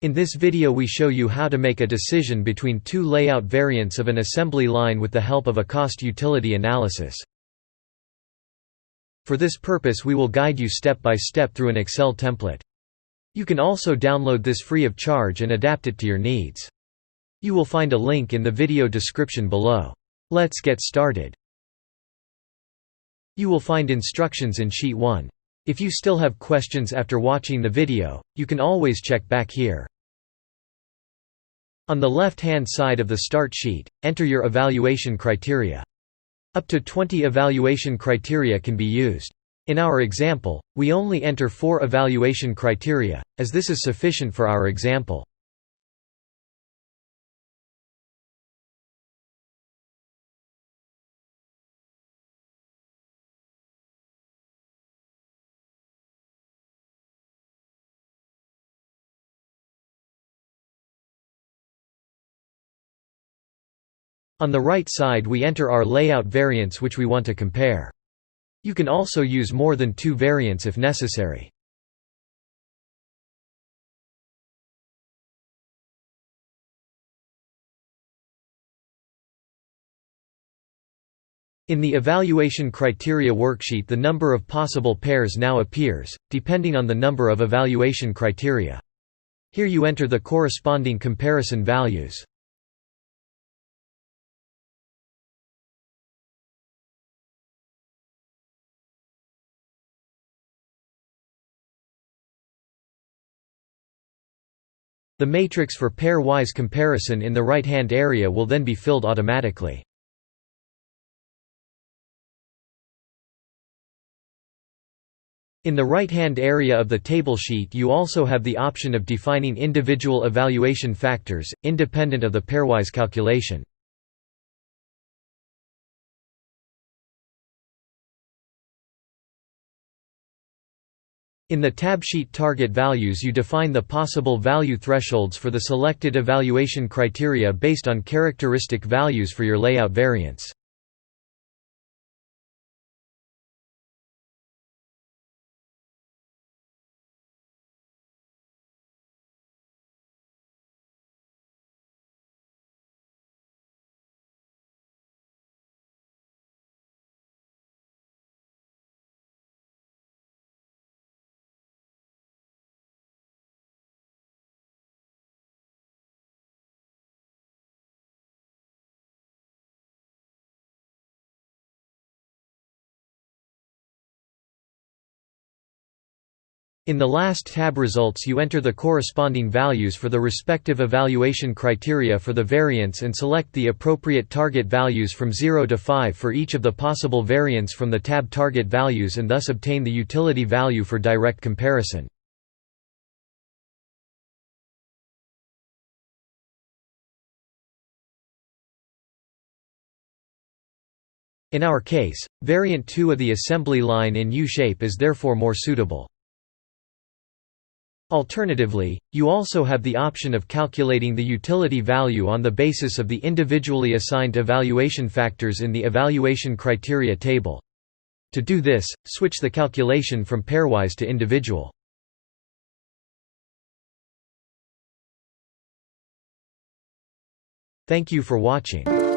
In this video we show you how to make a decision between two layout variants of an assembly line with the help of a cost-utility analysis. For this purpose we will guide you step by step through an Excel template. You can also download this free of charge and adapt it to your needs. You will find a link in the video description below. Let's get started. You will find instructions in Sheet 1. If you still have questions after watching the video, you can always check back here. On the left-hand side of the Start sheet, enter your evaluation criteria. Up to 20 evaluation criteria can be used. In our example, we only enter 4 evaluation criteria, as this is sufficient for our example. On the right side we enter our layout variants which we want to compare. You can also use more than 2 variants if necessary. In the evaluation criteria worksheet the number of possible pairs now appears, depending on the number of evaluation criteria. Here you enter the corresponding comparison values. The matrix for pair-wise comparison in the right-hand area will then be filled automatically. In the right-hand area of the table sheet you also have the option of defining individual evaluation factors, independent of the pairwise calculation. In the tab sheet target values you define the possible value thresholds for the selected evaluation criteria based on characteristic values for your layout variants. In the last tab results you enter the corresponding values for the respective evaluation criteria for the variants and select the appropriate target values from 0 to 5 for each of the possible variants from the tab target values and thus obtain the utility value for direct comparison. In our case, variant 2 of the assembly line in U-shape is therefore more suitable. Alternatively, you also have the option of calculating the utility value on the basis of the individually assigned evaluation factors in the evaluation criteria table. To do this, switch the calculation from pairwise to individual. Thank you for watching.